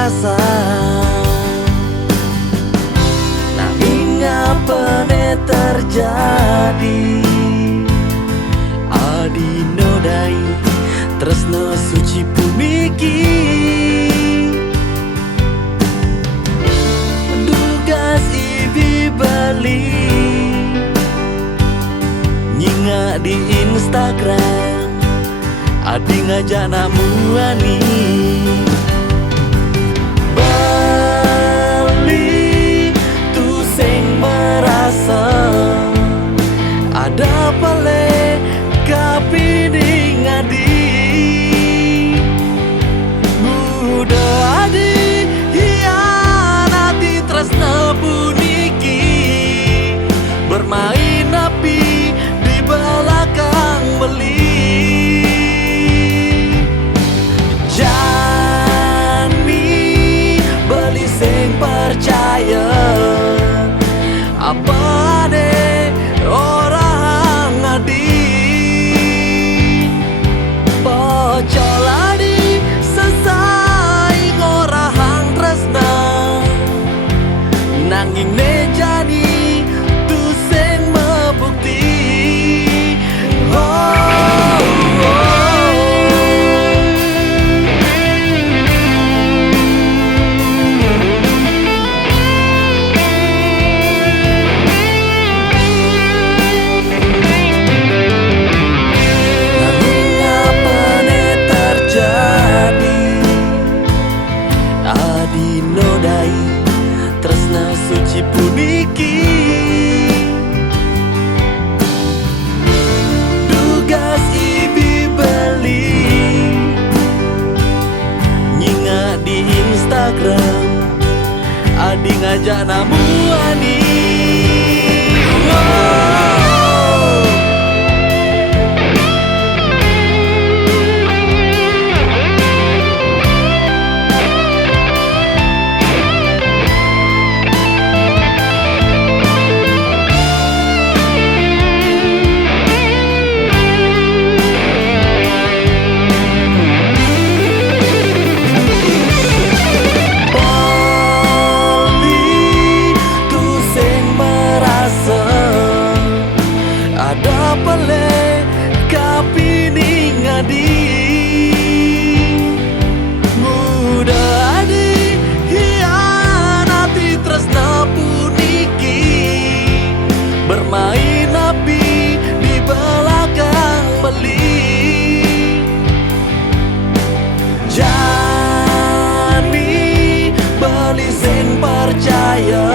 merasa nanging apa ne terjadi. Adi nodai tresno suci puniki, dugas ibi beli nyinga di Instagram. Adi ngajak namu ani beli tu sing merasa ada pale kapini ngadi muda adi hianati tresna puniki, bermain api di belakang beli. Percaya apa ne orang ngadi pocoladi sesai ngorahang tresna nanging ne jani tu sing mebukti. Nodai tresna suci puniki, dugas ibi beli nyinga di Instagram. Adi ngajak namu ani ada pale kapini ngadi muda adi hianati tresna puniki, bermain api di belakang beli. Jani beli sing percaya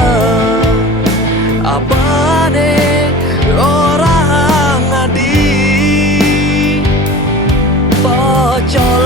apa ne orang ngadi pocol